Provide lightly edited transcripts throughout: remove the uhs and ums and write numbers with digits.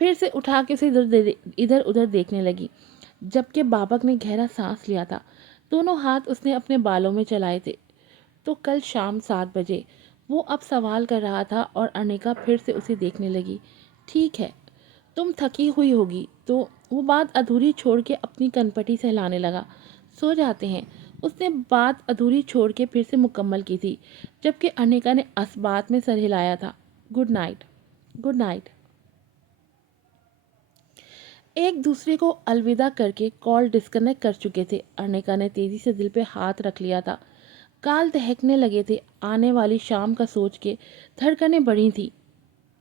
پھر سے اٹھا کے اسے ادھر ادھر دیکھنے لگی، جبکہ بابک نے گہرا سانس لیا تھا۔ دونوں ہاتھ اس نے اپنے بالوں میں چلائے تھے۔ تو کل شام 7 بجے وہ اب سوال کر رہا تھا اور انیکا پھر سے اسے دیکھنے لگی۔ ٹھیک ہے، تم تھکی ہوئی ہوگی تو وہ بات ادھوری چھوڑ کے اپنی کنپٹی سہلانے لگا۔ سو جاتے ہیں۔ اس نے بات ادھوری چھوڑ کے پھر سے مکمل کی تھی، جبکہ انیکا نے اس بات میں سر ہلایا تھا۔ Good night, good night. ایک دوسرے کو الوداع کر کے کال ڈسکنیکٹ کر چکے تھے۔ انیکا نے تیزی سے دل پہ ہاتھ رکھ لیا تھا۔ کال دہکنے لگے تھے۔ آنے والی شام کا سوچ کے دھڑکنیں بڑھی تھی،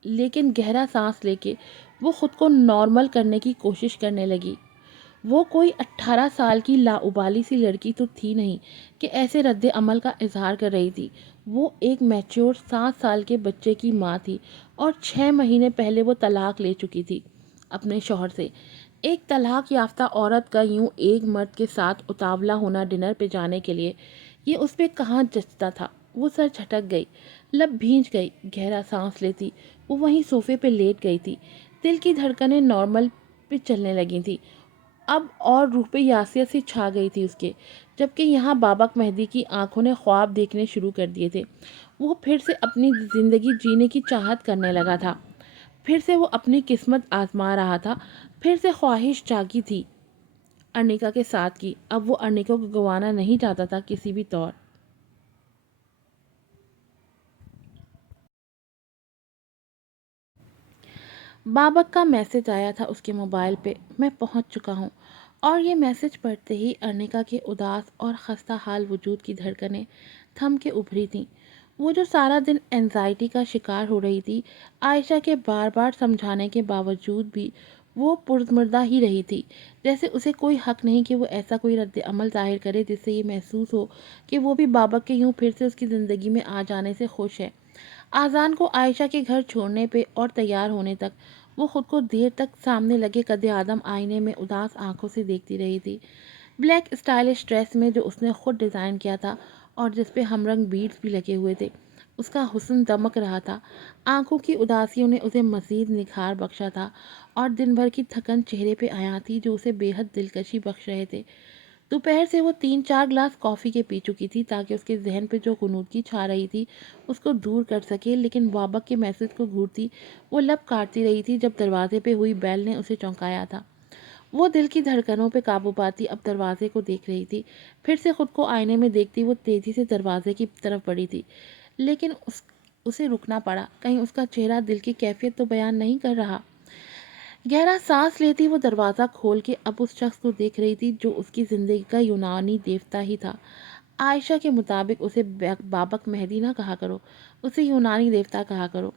لیکن گہرا سانس لے کے وہ خود کو نارمل کرنے کی کوشش کرنے لگی۔ وہ کوئی 18 سال کی لاؤبالی سی لڑکی تو تھی نہیں کہ ایسے رد عمل کا اظہار کر رہی تھی۔ وہ ایک میچور 7 سال کے بچے کی ماں تھی اور 6 مہینے پہلے وہ طلاق لے چکی تھی اپنے شوہر سے۔ ایک طلاق یافتہ عورت کا یوں ایک مرد کے ساتھ اتاولا ہونا ڈنر پہ جانے کے لیے، یہ اس پہ کہاں جچتا تھا؟ وہ سر جھٹک گئی، لب بھیج گئی، گہرا سانس لیتی وہ وہیں صوفے پہ لیٹ گئی تھی۔ دل کی دھڑکنیں نارمل پہ چلنے لگی تھی اب، اور روح پہ یاسیت سی چھا گئی تھی اس کے، جبکہ یہاں بابک مہدی کی آنکھوں نے خواب دیکھنے شروع کر دیے تھے۔ وہ پھر سے اپنی زندگی جینے کی چاہت کرنے لگا تھا، پھر سے وہ اپنی قسمت آزما رہا تھا، پھر سے خواہش جاگی تھی انیکا کے ساتھ کی۔ اب وہ انیکا کو گنوانا نہیں چاہتا تھا کسی بھی طور۔ بابک کا میسج آیا تھا اس کے موبائل پہ، میں پہنچ چکا ہوں۔ اور یہ میسج پڑھتے ہی انیکا کے اداس اور خستہ حال وجود کی دھڑکنیں تھم کے ابھری تھیں۔ وہ جو سارا دن اینزائٹی کا شکار ہو رہی تھی، عائشہ کے بار بار سمجھانے کے باوجود بھی وہ پرمردہ ہی رہی تھی، جیسے اسے کوئی حق نہیں کہ وہ ایسا کوئی رد عمل ظاہر کرے جس سے یہ محسوس ہو کہ وہ بھی بابک کے یوں پھر سے اس کی زندگی میں آ جانے سے خوش ہے۔ آذان کو عائشہ کے گھر چھوڑنے پہ اور تیار ہونے تک وہ خود کو دیر تک سامنے لگے قد آدم آئینے میں اداس آنکھوں سے دیکھتی رہی تھی۔ بلیک اسٹائلش ڈریس میں جو اس نے خود ڈیزائن کیا تھا اور جس پہ ہم رنگ بیڈز بھی لگے ہوئے تھے، اس کا حسن دمک رہا تھا۔ آنکھوں کی اداسیوں نے اسے مزید نکھار بخشا تھا اور دن بھر کی تھکن چہرے پہ آیا تھی جو اسے بے حد دلکشی بخش رہے تھے۔ دوپہر سے وہ 3 4 گلاس کافی کے پی چکی تھی تاکہ اس کے ذہن پہ جو غنودگی چھا رہی تھی اس کو دور کر سکے، لیکن بابک کے میسج کو گھورتی وہ لب کاٹتی رہی تھی جب دروازے پہ ہوئی بیل نے اسے چونکایا تھا۔ وہ دل کی دھڑکنوں پہ قابو پاتی اب دروازے کو دیکھ رہی تھی۔ پھر سے خود کو آئینے میں دیکھتی وہ تیزی سے دروازے کی طرف بڑھی تھی، لیکن اسے رکنا پڑا، کہیں اس کا چہرہ دل کی کیفیت تو بیان نہیں کر رہا۔ گہرا سانس لیتی وہ دروازہ کھول کے اب اس شخص کو دیکھ رہی تھی جو اس کی زندگی کا یونانی دیوتا ہی تھا۔ عائشہ کے مطابق اسے بابک مہدی نہ کہا کرو، اسے یونانی دیوتا کہا کرو۔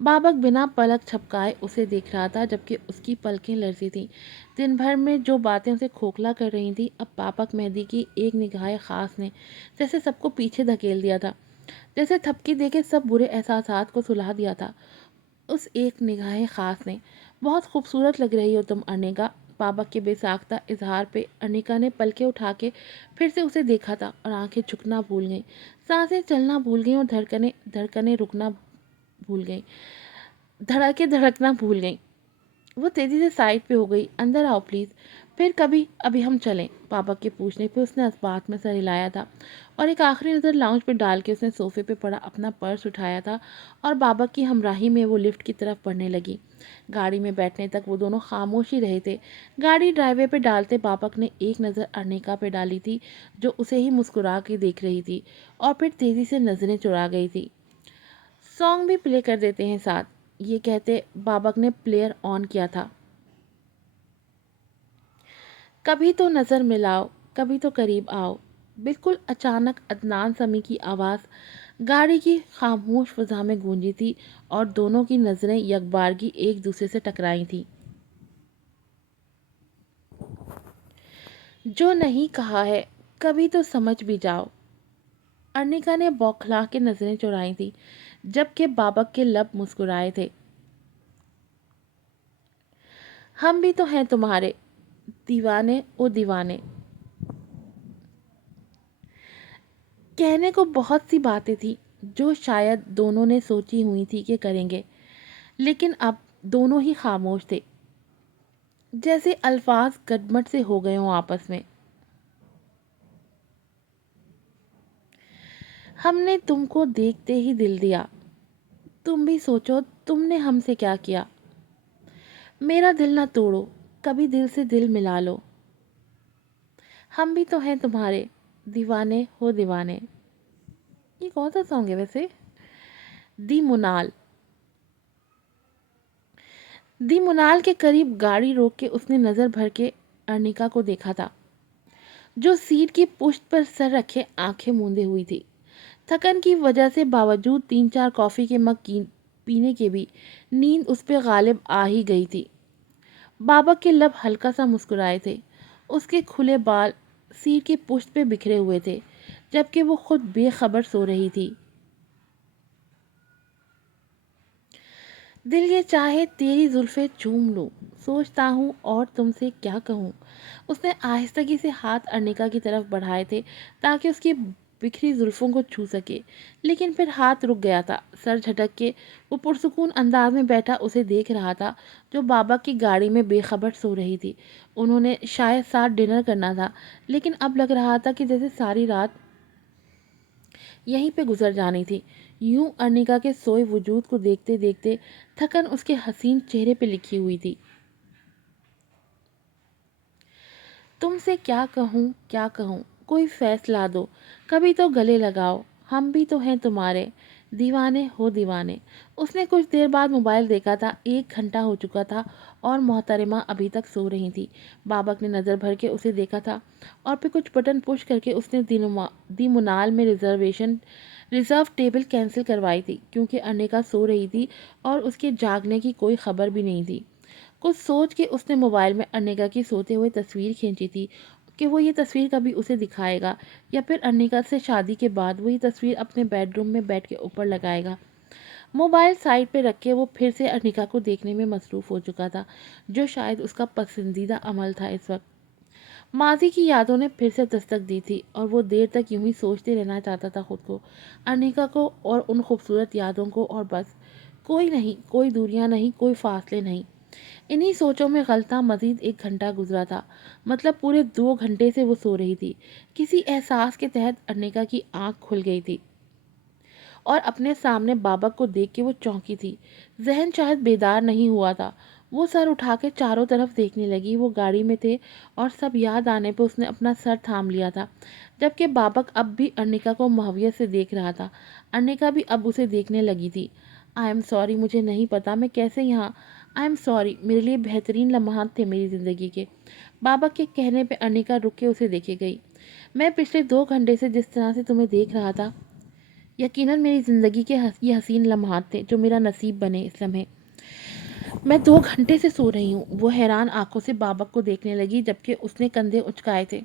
بابک بنا پلک جھپکائے اسے دیکھ رہا تھا جبکہ اس کی پلکیں لرزی تھیں۔ دن بھر میں جو باتیں اسے کھوکھلا کر رہی تھیں، اب بابک مہدی کی ایک نگاہ خاص نے جیسے سب کو پیچھے دھکیل دیا تھا، جیسے تھپکی دے کے سب برے احساسات کو سلا دیا تھا اس ایک نگاہ خاص نے۔ بہت خوبصورت لگ رہی ہو تم انیکا۔ بابک کے بے ساختہ اظہار پہ انیکا نے پلکیں اٹھا کے پھر سے اسے دیکھا تھا اور آنکھیں جھکنا بھول گئیں، سانسیں چلنا بھول گئیں اور دھڑکنیں رکنا بھول گئیں، دھڑکیں دھڑکنا بھول گئیں۔ وہ تیزی سے سائڈ پہ ہو گئی۔ اندر آؤ پلیز، پھر کبھی ابھی ہم چلیں؟ بابک کے پوچھنے پہ اس نے اس بات میں سر ہلایا تھا اور ایک آخری نظر لاؤنج پہ ڈال کے اس نے صوفے پہ پڑا اپنا پرس اٹھایا تھا اور بابک کی ہمراہی میں وہ لفٹ کی طرف بڑھنے لگی۔ گاڑی میں بیٹھنے تک وہ دونوں خاموش ہی رہے تھے۔ گاڑی ڈرائیو وے پہ ڈالتے بابک نے ایک نظر انیکا پہ ڈالی تھی جو اسے ہی مسکرا کے دیکھ رہی تھی اور پھر تیزی سے نظریں چرا گئی تھی۔ سانگ بھی پلے کر دیتے ہیں ساتھ، یہ کہتے بابک نے پلیئر آن کیا تھا۔ کبھی تو نظر ملاؤ، کبھی تو قریب آؤ۔ بالکل اچانک عدنان سمیع کی آواز گاڑی کی خاموش فضا میں گونجی تھی اور دونوں کی نظریں یکبارگی ایک دوسرے سے ٹکرائی تھیں۔ جو نہیں کہا ہے کبھی تو سمجھ بھی جاؤ۔ انیکا نے بوکھلا کے نظریں چرائی تھی جبکہ بابک کے لب مسکرائے تھے۔ ہم بھی تو ہیں تمہارے دیوانے او دیوانے۔ کہنے کو بہت سی باتیں تھیں جو شاید دونوں نے سوچی ہوئی تھی کہ کریں گے، لیکن اب دونوں ہی خاموش تھے، جیسے الفاظ گڈمٹ سے ہو گئے ہوں آپس میں۔ ہم نے تم کو دیکھتے ہی دل دیا، تم بھی سوچو تم نے ہم سے کیا کیا۔ میرا دل نہ توڑو، کبھی دل سے دل ملا لو، ہم بھی تو ہیں تمہارے، دیوانے ہو دیوانے۔ یہ کون سا سانگ ہے ویسے؟ دی منال۔ دی منال کے قریب گاڑی روک کے اس نے نظر بھر کے ارنیکا کو دیکھا تھا، جو سیٹ کی پشت پر سر رکھے آنکھیں موندے ہوئی تھی۔ تھکن کی وجہ سے باوجود 3-4 کافی کے مگ پینے کے بھی نیند اس پہ غالب آ ہی گئی تھی۔ بابک کے لب ہلکا سا مسکرائے تھے، اس کے کھلے بال سیٹ کی پشت پہ بکھرے ہوئے تھے، جبکہ وہ خود بے خبر سو رہی تھی۔ دل یہ چاہے تیری زلفیں چوم لوں، سوچتا ہوں اور تم سے کیا کہوں۔ اس نے آہستگی سے ہاتھ ارنیکا کی طرف بڑھائے تھے تاکہ اس کی بکھری زلفوں کو چھو سکے، لیکن پھر ہاتھ رک گیا تھا۔ سر جھٹک کے وہ پرسکون انداز میں بیٹھا اسے دیکھ رہا تھا، جو بابا کی گاڑی میں بے خبر سو رہی تھی۔ انہوں نے شاید ساتھ ڈنر کرنا تھا، لیکن اب لگ رہا تھا کہ جیسے ساری رات یہیں پہ گزر جانی تھی۔ یوں ارنیکا کے سوئے وجود کو دیکھتے دیکھتے تھکن اس کے حسین چہرے پہ لکھی ہوئی تھی۔ تم سے کیا کہوں کیا کہوں، کوئی فیصلہ دو، کبھی تو گلے لگاؤ، ہم بھی تو ہیں تمہارے، دیوانے ہو دیوانے۔ اس نے کچھ دیر بعد موبائل دیکھا تھا، 1 گھنٹہ ہو چکا تھا اور محترمہ ابھی تک سو رہی تھی۔ بابک نے نظر بھر کے اسے دیکھا تھا اور پھر کچھ بٹن پش کر کے اس نے دی منال میں ریزرو ٹیبل کینسل کروائی تھی، کیونکہ ارنیکا سو رہی تھی اور اس کے جاگنے کی کوئی خبر بھی نہیں تھی۔ کچھ سوچ کے اس نے موبائل میں ارنیکا کی سوتے ہوئے تصویر کھینچی تھی کہ وہ یہ تصویر کبھی اسے دکھائے گا، یا پھر ارنیکا سے شادی کے بعد وہ یہ تصویر اپنے بیڈ روم میں بیڈ کے اوپر لگائے گا۔ موبائل سائڈ پہ رکھ کے وہ پھر سے ارنیکا کو دیکھنے میں مصروف ہو چکا تھا، جو شاید اس کا پسندیدہ عمل تھا اس وقت۔ ماضی کی یادوں نے پھر سے دستک دی تھی اور وہ دیر تک یوں ہی سوچتے رہنا چاہتا تھا، خود کو، ارنیکا کو اور ان خوبصورت یادوں کو، اور بس کوئی نہیں، کوئی دوریاں نہیں، کوئی فاصلے نہیں۔ انہی سوچوں میں غلطاں مزید 1 گھنٹہ گزرا تھا، مطلب پورے 2 گھنٹے سے وہ سو رہی تھی۔ کسی احساس کے تحت ارنیکا کی آنکھ کھل گئی تھی اور اپنے سامنے بابک کو دیکھ کے وہ چونکی تھی۔ ذہن شاید بیدار نہیں ہوا تھا، وہ سر اٹھا کے چاروں طرف دیکھنے لگی۔ وہ گاڑی میں تھے اور سب یاد آنے پہ اس نے اپنا سر تھام لیا تھا، جبکہ بابک اب بھی ارنیکا کو محویت سے دیکھ رہا تھا۔ ارنیکا بھی اب اسے دیکھنے لگی تھی۔ آئی ایم سوری، مجھے نہیں پتا میں کیسے یہاں، آئی ایم سوری، میرے لیے بہترین لمحات تھے میری زندگی کے۔ بابک کے کہنے پہ ارنیکا رک کے اسے دیکھے گئی۔ میں پچھلے 2 گھنٹے سے جس طرح سے تمہیں دیکھ رہا تھا، یقیناً میری زندگی کے یہ حسین لمحات تھے جو میرا نصیب بنے اس لمحے۔ میں 2 گھنٹے سے سو رہی ہوں۔ وہ حیران آنکھوں سے بابک کو دیکھنے لگی، جبکہ اس نے کندھے اچکائے تھے۔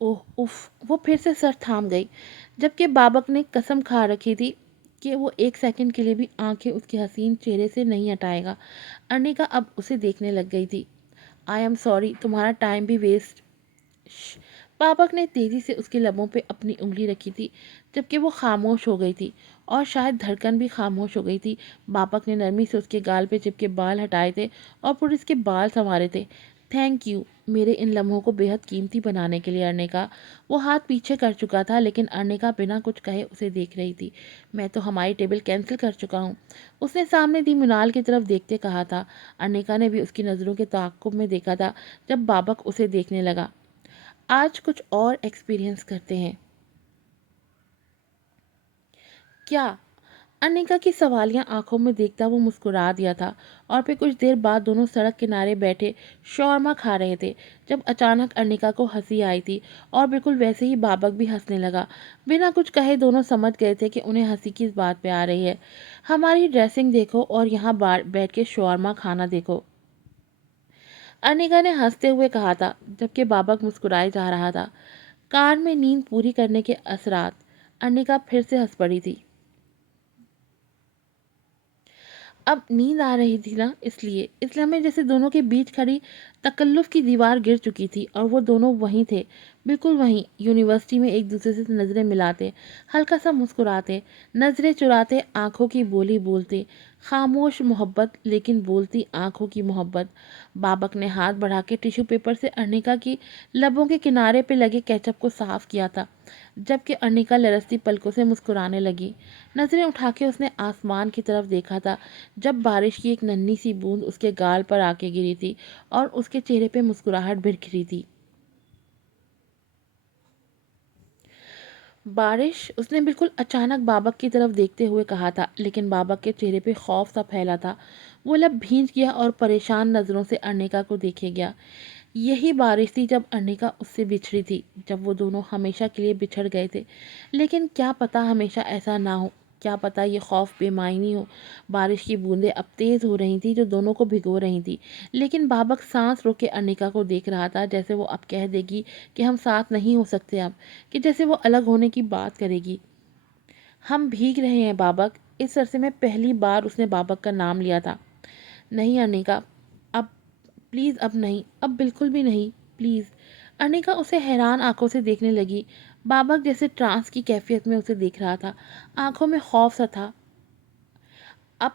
اوہ اف، وہ پھر سے سر تھام گئی، جبکہ بابک نے قسم کھا رکھی تھی کہ وہ 1 سیکنڈ کے لیے بھی آنکھیں اس کے حسین چہرے سے نہیں ہٹائے گا۔ ارنیکا اب اسے دیکھنے لگ گئی تھی۔ آئی ایم سوری، تمہارا ٹائم بھی ویسٹ۔ بابک نے تیزی سے اس کے لبوں پہ اپنی انگلی رکھی تھی، جبکہ وہ خاموش ہو گئی تھی اور شاید دھڑکن بھی خاموش ہو گئی تھی۔ بابک نے نرمی سے اس کے گال پہ چپکے بال ہٹائے تھے اور پھر اس کے بال سنوارے تھے۔ تھینک یو، میرے ان لمحوں کو بے حد قیمتی بنانے کے لیے ارنیکا۔ وہ ہاتھ پیچھے کر چکا تھا، لیکن ارنیکا بنا کچھ کہے اسے دیکھ رہی تھی۔ میں تو ہماری ٹیبل کینسل کر چکا ہوں، اس نے سامنے دی منال کی طرف دیکھتے کہا تھا۔ ارنیکا نے بھی اس کی نظروں کے تعاقب میں دیکھا تھا جب بابک اسے دیکھنے لگا۔ آج کچھ اور ایکسپیرینس کرتے ہیں کیا؟ ارنیکا کی سوالیہ آنکھوں میں دیکھتا وہ مسکرا دیا تھا، اور پھر کچھ دیر بعد دونوں سڑک کنارے بیٹھے شورما کھا رہے تھے، جب اچانک ارنیکا کو ہنسی آئی تھی اور بالکل ویسے ہی بابک بھی ہنسنے لگا۔ بنا کچھ کہے دونوں سمجھ گئے تھے کہ انہیں ہنسی کس بات پہ آ رہی ہے۔ ہماری ڈریسنگ دیکھو اور یہاں بیٹھ کے شورما کھانا دیکھو، ارنیکا نے ہنستے ہوئے کہا تھا، جبکہ بابک مسکرائے جا رہا تھا۔ کار میں نیند پوری کرنے کے اثرات، ارنیکا پھر سے ہنس پڑی تھی۔ اب نیند آ رہی تھی نا، اس لیے اس لمحے جیسے دونوں کے بیچ کھڑی تکلف کی دیوار گر چکی تھی اور وہ دونوں وہیں تھے، بالکل وہیں، یونیورسٹی میں ایک دوسرے سے نظریں ملاتے، ہلکا سا مسکراتے، نظریں چراتے، آنکھوں کی بولی بولتے، خاموش محبت لیکن بولتی آنکھوں کی محبت۔ بابک نے ہاتھ بڑھا کے ٹیشو پیپر سے ارنیکا کی لبوں کے کنارے پہ لگے کیچپ کو صاف کیا تھا، جبکہ ارنیکا لرزتی پلکوں سے مسکرانے لگی۔ نظریں اٹھا کے اس نے آسمان کی طرف دیکھا تھا جب بارش کی ایک ننھی سی بوند اس کے گال پر آ کے گری تھی اور اس کے چہرے پہ مسکراہٹ بکھری تھی۔ بارش، اس نے بالکل اچانک بابک کی طرف دیکھتے ہوئے کہا تھا، لیکن بابک کے چہرے پہ خوف سا پھیلا تھا۔ وہ لب بھینج گیا اور پریشان نظروں سے ارنیکا کو دیکھے گیا۔ یہی بارش تھی جب ارنیکا اس سے بچھڑی تھی، جب وہ دونوں ہمیشہ کے لیے بچھڑ گئے تھے۔ لیکن کیا پتا ہمیشہ ایسا نہ ہو، کیا پتا یہ خوف بے معنی ہو۔ بارش کی بوندیں اب تیز ہو رہی تھی جو دونوں کو بھگو رہی تھی، لیکن بابک سانس روک کے ارنیکا کو دیکھ رہا تھا، جیسے وہ اب کہہ دے گی کہ ہم ساتھ نہیں ہو سکتے اب، کہ جیسے وہ الگ ہونے کی بات کرے گی۔ ہم بھیگ رہے ہیں بابک۔ اس عرصے میں پہلی بار اس نے بابک کا نام لیا تھا۔ نہیں ارنیکا، اب پلیز، اب نہیں، اب بالکل بھی نہیں، پلیز۔ ارنیکا اسے حیران آنکھوں سے دیکھنے لگی۔ بابک جیسے ٹرانس کی کیفیت میں اسے دیکھ رہا تھا، آنکھوں میں خوف سا تھا۔ اب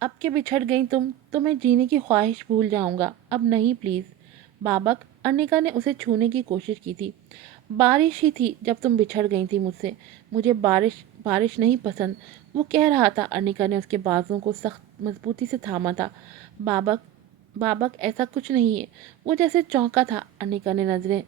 اب کے بچھڑ گئی تم تو میں جینے کی خواہش بھول جاؤں گا، اب نہیں پلیز۔ بابک، ارنیکا نے اسے چھونے کی کوشش کی تھی۔ بارش ہی تھی جب تم بچھڑ گئی تھی مجھ سے، مجھے بارش بارش نہیں پسند، وہ کہہ رہا تھا۔ ارنیکا نے اس کے بازوؤں کو سخت مضبوطی سے تھاما تھا۔ بابک، بابک ایسا کچھ نہیں ہے، وہ جیسے چونکا تھا۔ ارنیکا نے نظریں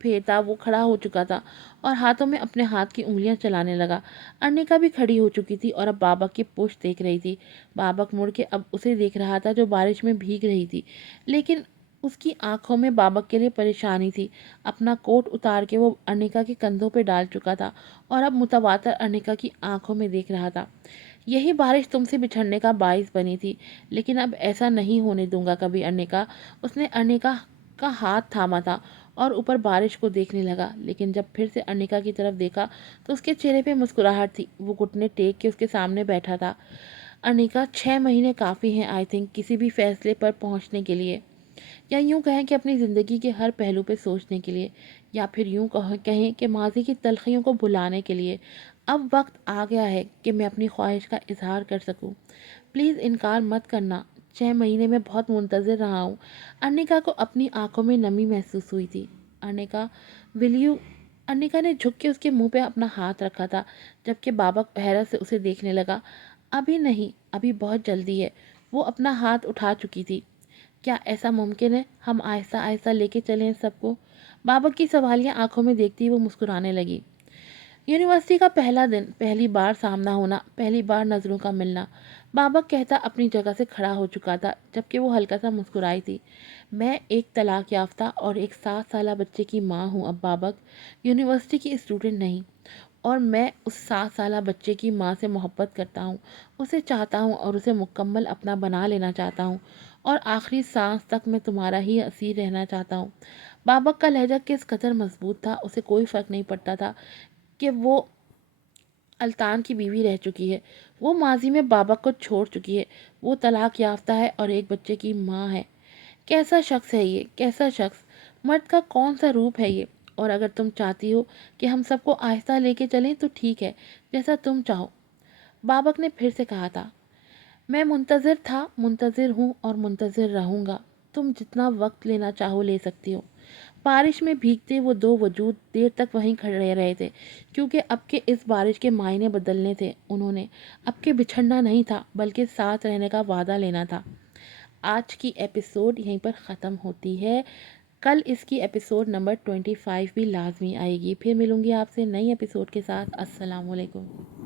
پھیرتا وہ کھڑا ہو چکا تھا اور ہاتھوں میں اپنے ہاتھ کی انگلیاں چلانے لگا۔ ارنیکا بھی کھڑی ہو چکی تھی اور اب بابک کی پشت دیکھ رہی تھی۔ بابک مڑ کے اب اسے دیکھ رہا تھا جو بارش میں بھیگ رہی تھی، لیکن اس کی آنکھوں میں بابک کے لیے پریشانی تھی۔ اپنا کوٹ اتار کے وہ ارنیکا کے کندھوں پہ ڈال چکا تھا اور اب متواتر ارنیکا کی آنکھوں میں دیکھ رہا تھا۔ یہی بارش تم سے بچھڑنے کا باعث بنی تھی، لیکن اب ایسا نہیں ہونے دوں گا کبھی ارنیکا۔ اس نے ارنیکا کا ہاتھ تھاما تھا اور اوپر بارش کو دیکھنے لگا، لیکن جب پھر سے ارنیکا کی طرف دیکھا تو اس کے چہرے پہ مسکراہٹ تھی۔ وہ گھٹنے ٹیک کے اس کے سامنے بیٹھا تھا۔ ارنیکا، 6 مہینے کافی ہیں آئی تھنک کسی بھی فیصلے پر پہنچنے کے لیے، یا یوں کہیں کہ اپنی زندگی کے ہر پہلو پہ سوچنے کے لیے، یا پھر یوں کہیں کہ ماضی کی تلخیوں کو بھلانے کے لیے۔ اب وقت آ گیا ہے کہ میں اپنی خواہش کا اظہار کر سکوں۔ پلیز انکار مت کرنا، 6 مہینے میں بہت منتظر رہا ہوں۔ ارنیکا کو اپنی آنکھوں میں نمی محسوس ہوئی تھی۔ ارنیکا، ول یو؟ ارنیکا نے جھک کے اس کے منہ پہ اپنا ہاتھ رکھا تھا، جبکہ بابک حیرت سے اسے دیکھنے لگا۔ ابھی نہیں، ابھی بہت جلدی ہے۔ وہ اپنا ہاتھ اٹھا چکی تھی۔ کیا ایسا ممکن ہے؟ ہم آہستہ آہستہ لے کے چلیں سب کو۔ بابک کی سوالیہ آنکھوں میں دیکھتی وہ مسکرانے لگی۔ یونیورسٹی کا پہلا دن، پہلی بار سامنا ہونا، پہلی بار نظروں کا ملنا۔ بابک کہتا اپنی جگہ سے کھڑا ہو چکا تھا، جبکہ وہ ہلکا سا مسکرائی تھی۔ میں ایک طلاق یافتہ اور ایک 7 سالہ بچے کی ماں ہوں اب بابک، یونیورسٹی کی اسٹوڈنٹ نہیں۔ اور میں اس 7 سالہ بچے کی ماں سے محبت کرتا ہوں، اسے چاہتا ہوں اور اسے مکمل اپنا بنا لینا چاہتا ہوں، اور آخری سانس تک میں تمہارا ہی اسیر رہنا چاہتا ہوں۔ بابک کا لہجہ کس قدر مضبوط تھا، اسے کوئی فرق نہیں پڑتا تھا کہ وہ الطان کی بیوی رہ چکی ہے، وہ ماضی میں بابک کو چھوڑ چکی ہے، وہ طلاق یافتہ ہے اور ایک بچے کی ماں ہے۔ کیسا شخص ہے یہ، کیسا شخص، مرد کا کون سا روپ ہے یہ؟ اور اگر تم چاہتی ہو کہ ہم سب کو آہستہ لے کے چلیں تو ٹھیک ہے، جیسا تم چاہو۔ بابک نے پھر سے کہا تھا۔ میں منتظر تھا، منتظر ہوں اور منتظر رہوں گا۔ تم جتنا وقت لینا چاہو لے سکتی ہو۔ بارش میں بھیگتے وہ دو وجود دیر تک وہیں کھڑے رہے تھے، کیونکہ اب کے اس بارش کے معنی بدلنے تھے۔ انہوں نے اب کے بچھڑنا نہیں تھا، بلکہ ساتھ رہنے کا وعدہ لینا تھا۔ آج کی ایپیسوڈ یہیں پر ختم ہوتی ہے۔ کل اس کی ایپیسوڈ نمبر 25 بھی لازمی آئے گی۔ پھر ملوں گی آپ سے نئی ایپیسوڈ کے ساتھ۔ السلام علیکم۔